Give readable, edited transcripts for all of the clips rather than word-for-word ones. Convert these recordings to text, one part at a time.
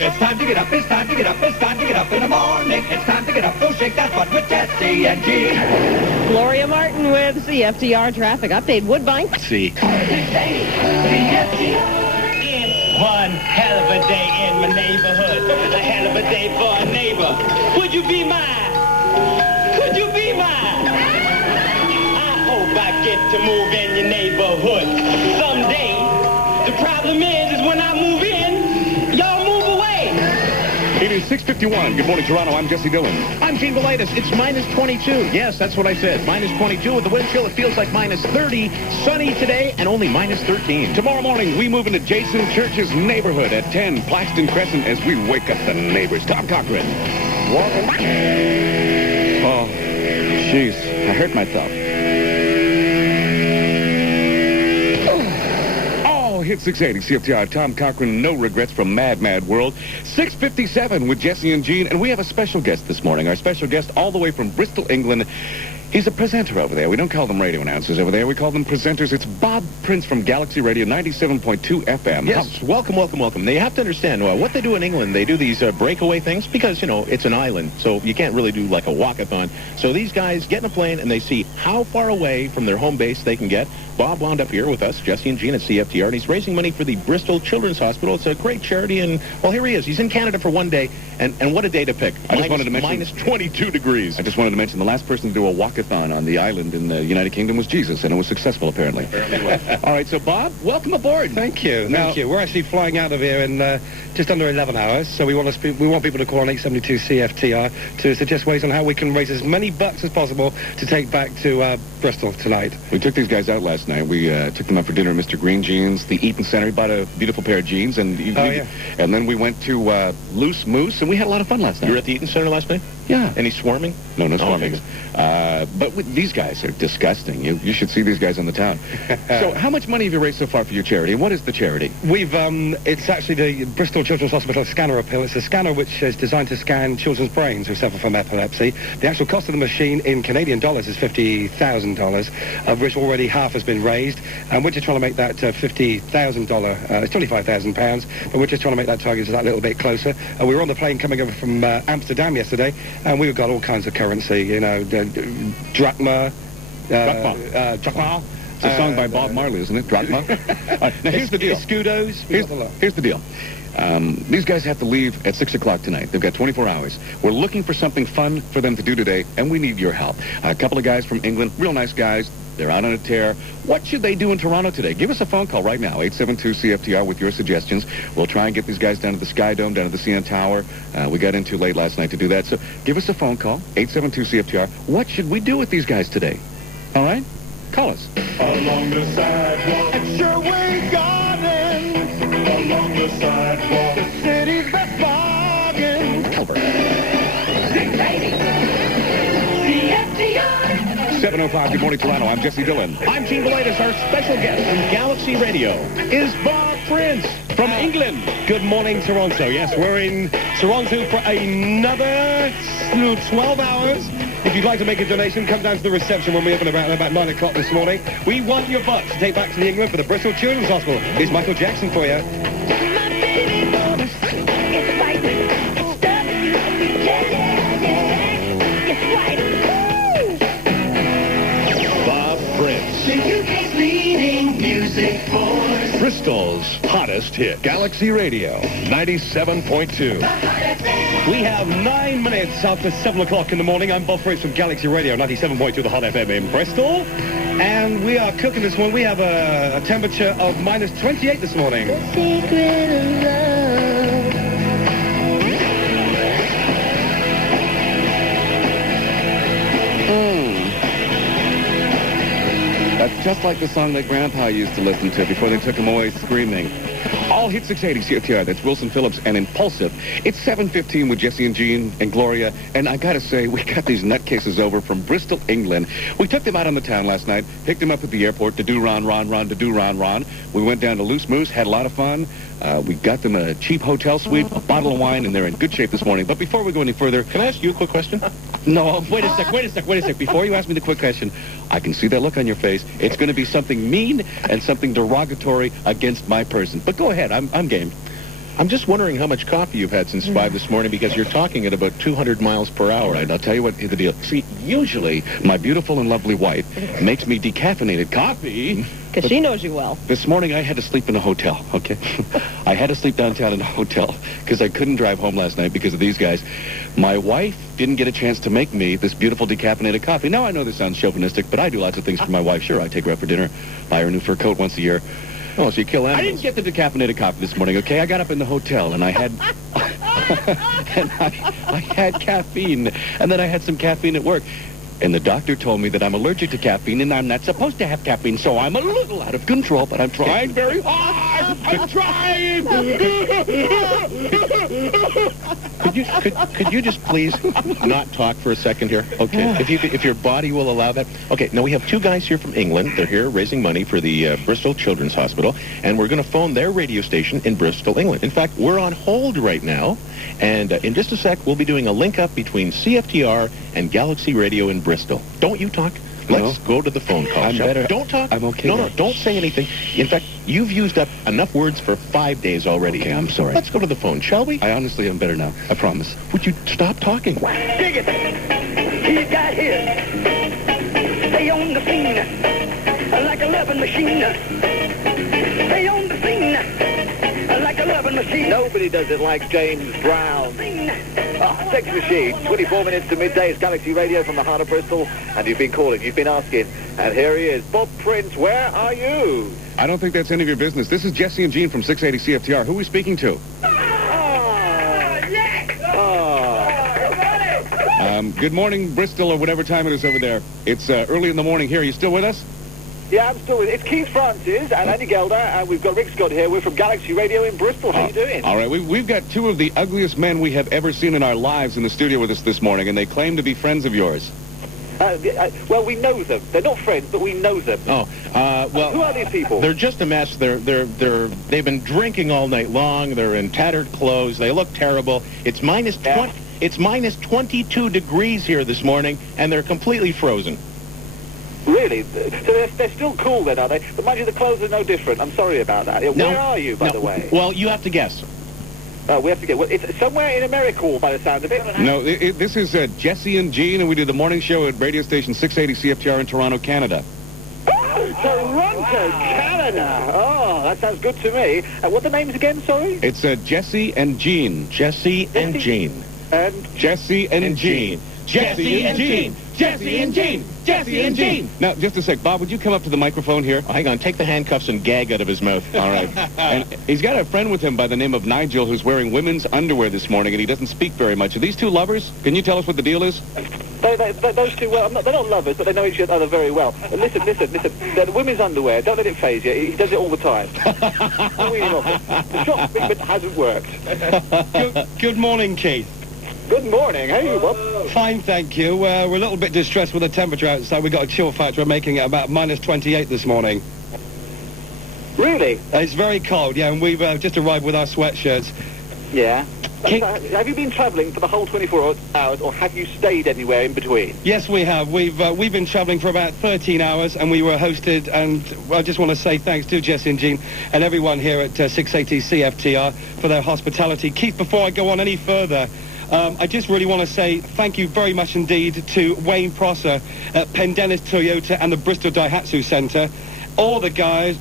It's time to get up, it's time to get up, it's time to get up in the morning. It's time to get up, go shake that butt with Jessie and Jean. Gloria Martin with CFTR Traffic Update. Woodbine. See. It's one hell of a day in my neighborhood. A hell of a day for a neighbor. Would you be mine? Could you be mine? I hope I get to move in your neighborhood someday. The problem is when I move in, y'all move away. It is 6:51. Good morning, Toronto. I'm Jesse Dillon. I'm Gene Velitis. It's minus 22. Yes, that's what I said. Minus 22 with the wind chill. It feels like minus 30. Sunny today and only minus 13. Tomorrow morning, we move into Jason Church's neighborhood at 10 Plaxton Crescent as we wake up the neighbors. Tom Cochran. Oh, jeez. I hurt myself. Hit 680 CFTR. Tom Cochran, no regrets from Mad World. 6:57 with Jessie and Jean, and we have a special guest this morning. Our special guest all the way from Bristol, England. He's a presenter over there. We don't call them radio announcers over there. We call them presenters. It's Bob Prince from Galaxy Radio 97.2 FM. Yes, welcome. They have to understand what they do in England. They do these breakaway things because, it's an island, so you can't really do like a walkathon. So these guys get in a plane and they see how far away from their home base they can get. Bob wound up here with us, Jessie and Jean at CFTR, and he's raising money for the Bristol Children's Hospital. It's a great charity, and, well, here he is. He's in Canada for one day, and what a day to pick. I just wanted to mention minus 22 degrees. I just wanted to mention the last person to do a walkathon on the island in the United Kingdom was Jesus, and it was successful, apparently. All right, so, Bob, welcome aboard. Thank you. Thank you. We're actually flying out of here in just under 11 hours, so we want people to call on 872 CFTR to suggest ways on how we can raise as many bucks as possible to take back to Bristol tonight. We took these guys out last night. We took them out for dinner at Mr. Green Jeans, the Eaton Center. He bought a beautiful pair of jeans, and and then we went to Loose Moose, and we had a lot of fun last night. You were at the Eaton Center last night? Yeah. Any swarming? No swarming. But these guys are disgusting. You should see these guys on the town. So how much money have you raised so far for your charity? What is the charity? We've, it's actually the Bristol Children's Hospital scanner pill. It's a scanner which is designed to scan children's brains who suffer from epilepsy. The actual cost of the machine in Canadian dollars is $50,000, of which already half has been raised. And we're just trying to make that $50,000, it's £25,000, but we're just trying to make that target just that little bit closer. We were on the plane coming over from Amsterdam yesterday, and we've got all kinds of currency, drachma. Drachma. It's a song by Bob Marley, isn't it? Drachma. Now, here's the deal. Escudos. Here's the deal. These guys have to leave at 6 o'clock tonight. They've got 24 hours. We're looking for something fun for them to do today, and we need your help. A couple of guys from England, real nice guys. They're out on a tear. What should they do in Toronto today? Give us a phone call right now, 872-CFTR, with your suggestions. We'll try and get these guys down to the Sky Dome, down to the CN Tower. We got in too late last night to do that. So give us a phone call, 872-CFTR. What should we do with these guys today? All right? Call us. Along the sidewalk at Sherway Gardens. Along the sidewalk, the city's best bargain. Albert. 680 7:05. Good morning, Toronto. I'm Jesse Dillon. I'm Gene Velitis. Our special guest from Galaxy Radio is Bob Prince from England. Good morning, Toronto. Yes, we're in Toronto for another 12 hours. If you'd like to make a donation, come down to the reception when we open about 9 o'clock this morning. We want your bucks to take back to the England for the Bristol Children's Hospital. Here's Michael Jackson for you. Bob Prince. The UK's leading music force. Bristol's hottest hit. Galaxy Radio 97.2. We have 9 minutes after 7 o'clock in the morning. I'm Bob Prince from Galaxy Radio 97.2, the Hot FM in Bristol. And we are cooking this morning. We have a temperature of minus 28 this morning. The secret of love. That's just like the song that Grandpa used to listen to before they took him away screaming. All hit 680 CFTR. That's Wilson Phillips and Impulsive. It's 7:15 with Jessie and Jean and Gloria. And I got to say, we got these nutcases over from Bristol, England. We took them out on the town last night, picked them up at the airport to do ron. We went down to Loose Moose, had a lot of fun. We got them a cheap hotel suite, a bottle of wine, and they're in good shape this morning. But before we go any further, Can I ask you a quick question? no, wait a sec. Before you ask me the quick question, I can see that look on your face. It's going to be something mean and something derogatory against my person. But go ahead. I'm game. I'm just wondering how much coffee you've had since 5 this morning, because you're talking at about 200 miles per hour. All right, I'll tell you what the deal. See, usually my beautiful and lovely wife makes me decaffeinated coffee. Because she knows you well. This morning I had to sleep in a hotel, okay? I had to sleep downtown in a hotel because I couldn't drive home last night because of these guys. My wife didn't get a chance to make me this beautiful decaffeinated coffee. Now, I know this sounds chauvinistic, but I do lots of things for my wife. Sure, I take her out for dinner, buy her a new fur coat once a year. Oh, so you kill animals. I didn't get the decaffeinated coffee this morning, okay? I got up in the hotel, and I had... and I had caffeine, and then I had some caffeine at work. And the doctor told me that I'm allergic to caffeine, and I'm not supposed to have caffeine, so I'm a little out of control, but I'm trying very hard. I'm trying. Could you just please not talk for a second here? Okay. If your body will allow that. Okay. Now we have 2 guys here from England. They're here raising money for the Bristol Children's Hospital, and we're going to phone their radio station in Bristol, England. In fact, we're on hold right now, and in just a sec, we'll be doing a link up between CFTR and Galaxy Radio in Bristol. Don't you talk. Let's go to the phone call. I'm better. Don't talk. I'm okay. No, don't say anything. In fact, you've used up enough words for 5 days already. Okay, I'm sorry. Let's go to the phone, shall we? I honestly am better now. I promise. Would you stop talking? Dig it. He's got here. Stay on the scene like a loving machine. Stay on the scene like a loving machine. Nobody does it like James Brown. Sex Machine, 24 minutes to midday. It's Galaxy Radio from the heart of Bristol. And you've been calling, you've been asking. And here he is. Bob Prince, where are you? I don't think that's any of your business. This is Jessie and Jean from 680 CFTR. Who are we speaking to? Good morning, Bristol, or whatever time it is over there. It's early in the morning here. Are you still with us? Yeah, I'm still with it. It's Keith Francis and Andy Gelder, and we've got Rick Scott here. We're from Galaxy Radio in Bristol. How you doing? All right, we've got 2 of the ugliest men we have ever seen in our lives in the studio with us this morning, and they claim to be friends of yours. Well, we know them. They're not friends, but we know them. Well, who are these people? They're just a mess. They've been drinking all night long. They're in tattered clothes. They look terrible. It's minus 20. It's minus 22 degrees here this morning, and they're completely frozen. Really? So they're still cool then, are they? But mind you, the clothes are no different. I'm sorry about that. Where are you, by the way? Well, you have to guess. We have to get... Well, it's somewhere in America, by the sound of it. No, this is Jessie and Jean, and we do the morning show at radio station 680 CFTR in Toronto, Canada. Toronto, Canada. Oh, that sounds good to me. What are the names again, sorry? It's Jessie and Jean. Jessie and Jean. And? Jessie and Jean. Jessie and Jean. Jessie and Jean. Jessie and Jean. Now, just a sec. Bob, would you come up to the microphone here? Oh, hang on. Take the handcuffs and gag out of his mouth. All right. And he's got a friend with him by the name of Nigel who's wearing women's underwear this morning, and he doesn't speak very much. Are these 2 lovers? Can you tell us what the deal is? Those 2, well, they're not lovers, but they know each other very well. And listen. They're the women's underwear. Don't let it phase you. He does it all the time. The short treatment hasn't worked. Good morning, Keith. Good morning. How are you, Bob? Fine, thank you. We're a little bit distressed with the temperature outside. We've got a chill factor making it about minus 28 this morning. Really? It's very cold, yeah, and we've just arrived with our sweatshirts. Yeah. Have you been travelling for the whole 24 hours, or have you stayed anywhere in between? Yes, we have. We've been travelling for about 13 hours, and we were hosted, and I just want to say thanks to Jessie and Jean and everyone here at 680 CFTR for their hospitality. Keith, before I go on any further, I just really want to say thank you very much indeed to Wayne Prosser at Pendennis Toyota and the Bristol Daihatsu Centre, all the guys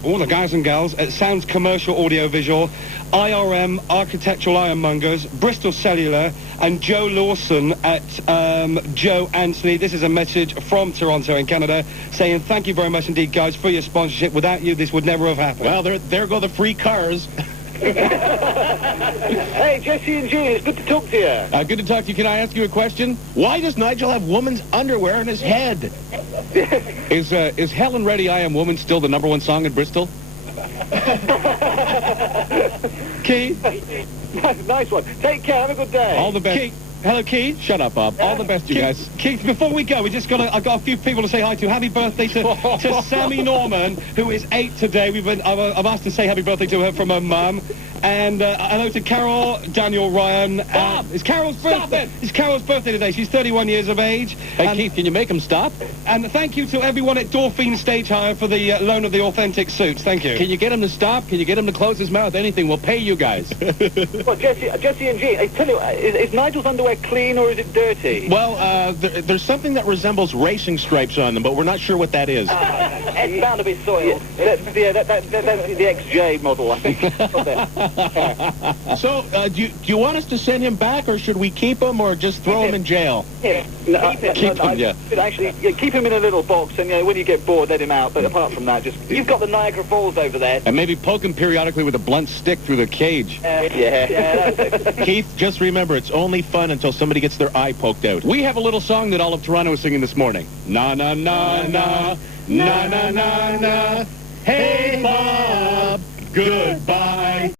and gals at Sounds Commercial Audiovisual, IRM Architectural Ironmongers, Bristol Cellular, and Joe Lawson at Joe Anthony. This is a message from Toronto in Canada saying thank you very much indeed, guys, for your sponsorship. Without you, this would never have happened. Well, there go the free cars. Hey, Jessie and Jean, it's good to talk to you. Good to talk to you. Can I ask you a question? Why does Nigel have woman's underwear on his head? Is Helen Reddy, I Am Woman still the #1 song in Bristol? Keith? Nice one. Take care. Have a good day. All the best. Keith. Hello, Keith. Shut up, Bob. All the best, you guys. Keith, before we go, I've got a few people to say hi to. Happy birthday to Sammy Norman, who is 8 today. I've asked to say happy birthday to her from her mum. And hello to Carol, Daniel, Ryan. Bob! It's Carol's birthday. It's Carol's birthday today. She's 31 years of age. Hey, Keith, can you make him stop? And thank you to everyone at Dorfine Stage Hire for the loan of the authentic suits. Thank you. Can you get him to stop? Can you get him to close his mouth? Anything. We'll pay you guys. Well, Jessie and Jean, I tell you, is Nigel's underwear clean or is it dirty? Well, there's something that resembles racing stripes on them, but we're not sure what that is. It's bound to be soiled. That's the XJ model, I think. So, do you want us to send him back, or should we keep him, or just throw him in jail? Keep him. Actually, keep him in a little box, and when you get bored, let him out. But apart from that, you've got the Niagara Falls over there. And maybe poke him periodically with a blunt stick through the cage. Yeah, that's it. Keith, just remember, it's only fun until somebody gets their eye poked out. We have a little song that all of Toronto is singing this morning. Na na na na na na na na. Hey Bob, goodbye.